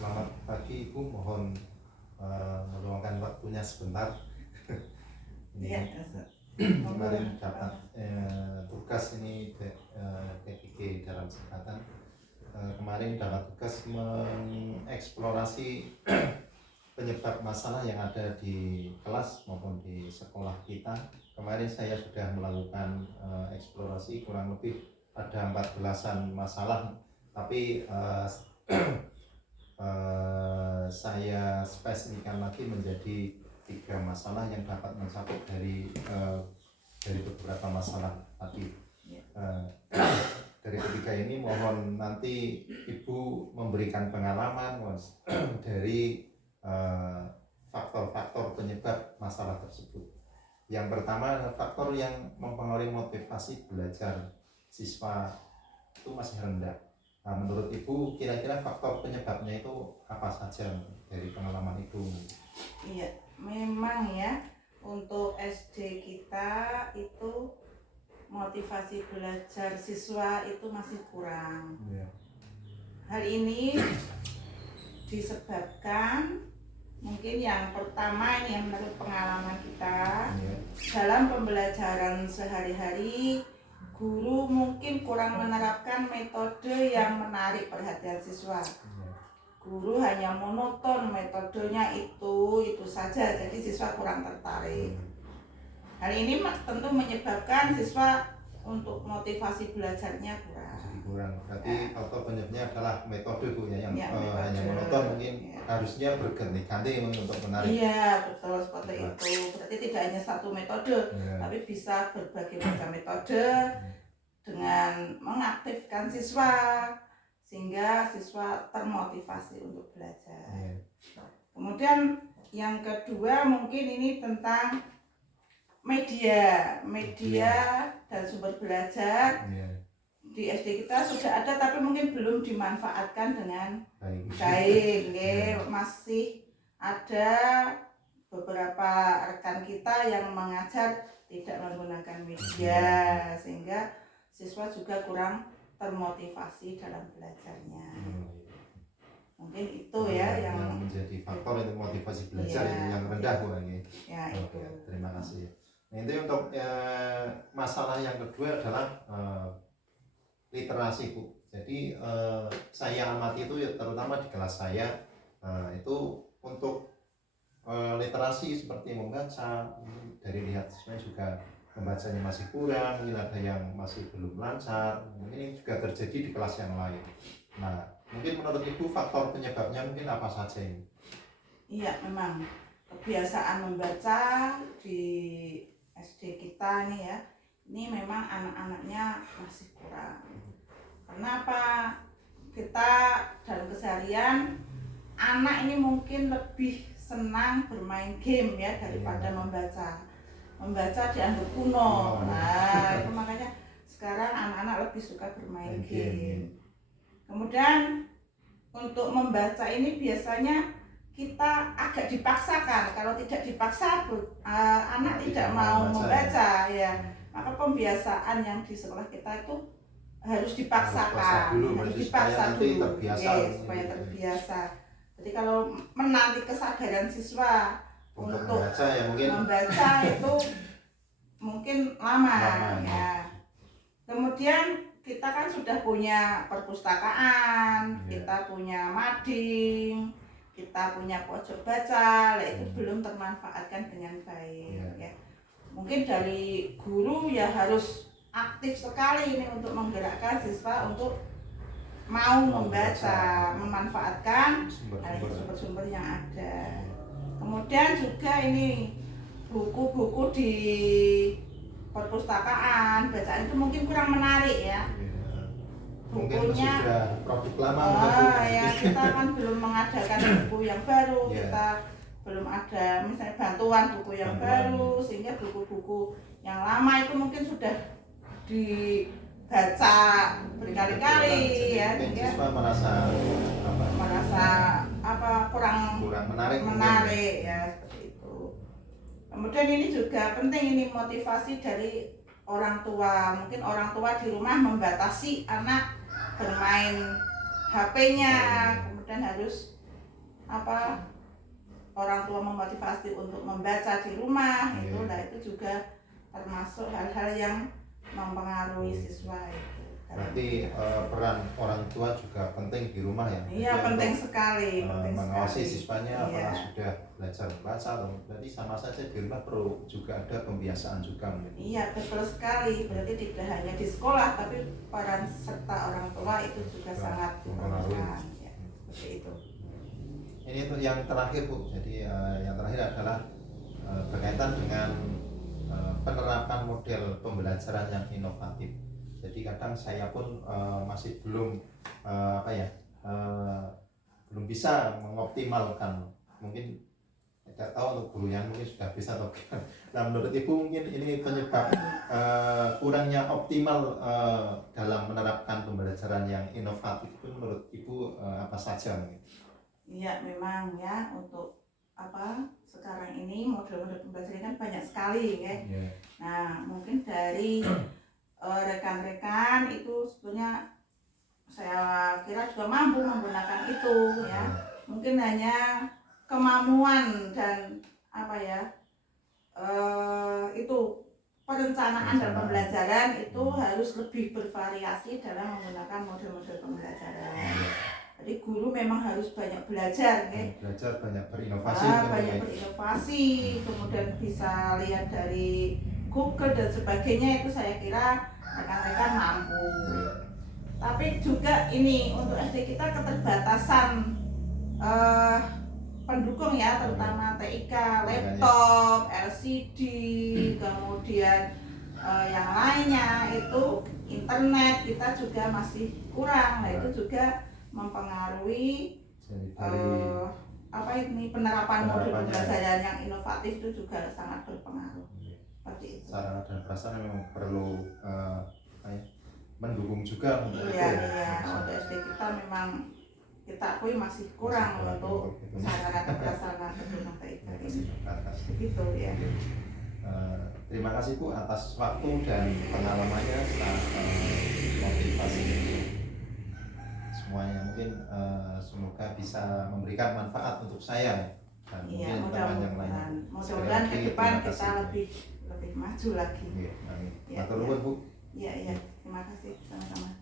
Selamat pagi Ibu, mohon meluangkan waktunya sebentar. Iya, Ini kemarin dapat tugas ini PPG dalam kesehatan. Kemarin dapat tugas mengeksplorasi penyebab masalah yang ada di kelas maupun di sekolah kita. Kemarin saya sudah melakukan eksplorasi kurang lebih ada 14-an masalah, tapi saya spesifikkan lagi menjadi 3 masalah yang dapat mencakup dari beberapa masalah tadi. Dari ketiga ini mohon nanti Ibu memberikan pengalaman dari faktor-faktor penyebab masalah tersebut. Yang pertama, faktor yang mempengaruhi motivasi belajar siswa itu masih rendah. Nah, menurut Ibu kira-kira faktor penyebabnya itu apa saja dari pengalaman Ibu? Iya, memang ya untuk SD kita itu motivasi belajar siswa itu masih kurang. Ya. Hal ini disebabkan mungkin yang pertama ini yang menurut pengalaman kita dalam pembelajaran sehari-hari, guru mungkin kurang menerapkan metode yang menarik perhatian siswa. Guru hanya monoton metodenya itu saja, jadi siswa kurang tertarik. Hal ini tentu menyebabkan siswa untuk motivasi belajarnya kurang. Berarti faktor penyebabnya adalah metode Bu ya, yang hanya monoton, mungkin harusnya berganti-ganti untuk menarik. Iya, betul seperti itu. Berarti tidak hanya satu metode, tapi bisa berbagai macam metode dengan mengaktifkan siswa sehingga siswa termotivasi untuk belajar. Kemudian yang kedua mungkin ini tentang media dan sumber belajar. Di SD kita sudah ada tapi mungkin belum dimanfaatkan dengan baik. Masih ada beberapa rekan kita yang mengajar tidak menggunakan media sehingga siswa juga kurang termotivasi dalam belajarnya. Mungkin itu yang menjadi faktor itu motivasi belajar yang rendah Bu ini. Itu. Terima kasih. Nah, itu untuk masalah yang kedua adalah literasi Bu. Jadi saya amati itu terutama di kelas saya itu untuk literasi seperti membaca, dari lihat siswa juga membacanya masih kurang, mungkin ada yang masih belum lancar, ini juga terjadi di kelas yang lain. Nah, mungkin menurut Ibu faktor penyebabnya mungkin apa saja ini? Iya, memang kebiasaan membaca di SD kita nih ya, ini memang anak-anaknya masih kurang. Kenapa? Kita dalam keseharian anak ini mungkin lebih senang bermain game ya daripada membaca dianggap kuno. Nah, itu makanya sekarang anak-anak lebih suka bermain game. Kemudian untuk membaca ini biasanya kita agak dipaksakan. Kalau tidak dipaksa, anak tidak mau membaca ya. Maka pembiasaan yang di sekolah kita itu harus dipaksakan, harus dipaksa dulu, supaya terbiasa. Jadi kalau menanti kesadaran siswa untuk membaca, ya mungkin membaca itu mungkin lama. Ya. Kemudian kita kan sudah punya perpustakaan, kita punya mading, kita punya pojok baca, itu belum termanfaatkan dengan baik. Ya. Mungkin dari guru ya harus aktif sekali ini untuk menggerakkan siswa untuk mau membaca, memanfaatkan sumber-sumber yang ada. Kemudian juga ini buku-buku di perpustakaan, bacaan itu mungkin kurang menarik ya. Bukunya sudah produk lama. Kita kan belum mengadakan buku yang baru, kita belum ada misalnya bantuan buku yang baru, sehingga buku-buku yang lama itu mungkin sudah dibaca berkali-kali ya, siswa merasa kurang menarik ya, seperti itu. Kemudian ini juga penting ini motivasi dari orang tua. Mungkin orang tua di rumah membatasi anak bermain HP-nya, kemudian harus apa orang tua memotivasi untuk membaca di rumah Iya. itu, nah itu juga termasuk hal-hal yang mempengaruhi siswa itu. Berarti peran orang tua juga penting di rumah ya? Iya, Jadi penting untuk, sekali, penting mengawasi sekali. siswanya Iya. apakah sudah belajar membaca atau berarti sama saja di rumah perlu juga ada pembiasaan juga mungkin. Iya, betul sekali. Berarti tidak hanya di sekolah, tapi peran serta orang tua itu juga sangat mempengaruhi. diperlukan. Ya, seperti itu. Ini untuk yang terakhir Bu, jadi yang terakhir adalah berkaitan dengan penerapan model pembelajaran yang inovatif. Jadi kadang saya pun masih belum belum bisa mengoptimalkan, mungkin tidak tahu untuk guru yang mungkin sudah bisa atau bukan. Nah menurut Ibu mungkin ini penyebab kurangnya optimal dalam menerapkan pembelajaran yang inovatif itu menurut Ibu apa saja mungkin? Iya, memang ya, untuk sekarang ini model-model pembelajaran kan banyak sekali ya. Yeah. Nah, mungkin dari rekan-rekan itu sebetulnya saya kira juga mampu menggunakan itu ya. Mungkin hanya kemampuan dan itu perencanaan dan pembelajaran itu harus lebih bervariasi dalam menggunakan model-model pembelajaran. Jadi guru memang harus banyak belajar, belajar, banyak berinovasi, banyak berinovasi, kemudian bisa lihat dari Google dan sebagainya, itu saya kira rekan-rekan mampu. Tapi juga ini untuk SD kita keterbatasan pendukung ya, terutama TIK, laptop, LCD, kemudian yang lainnya itu internet kita juga masih kurang. Nah itu juga mempengaruhi penerapan modul pembelajaran yang inovatif itu juga sangat berpengaruh. Seperti itu. Sarana dan prasarana memang perlu mendukung juga untuk itu. Iya, untuk SD kita memang kita akui masih kurang untuk sarana dan prasarana pendukung TIK ini. Begitu ya. Terima kasih Bu atas waktu dan pengalamannya serta motivasi semuanya. Mungkin semoga bisa memberikan manfaat untuk saya dan mungkin teman yang lain. Mudah-mudahan ke depan kita lebih maju lagi. Amin. Ya, Matur nuwun Bu. Iya, terima kasih sama-sama.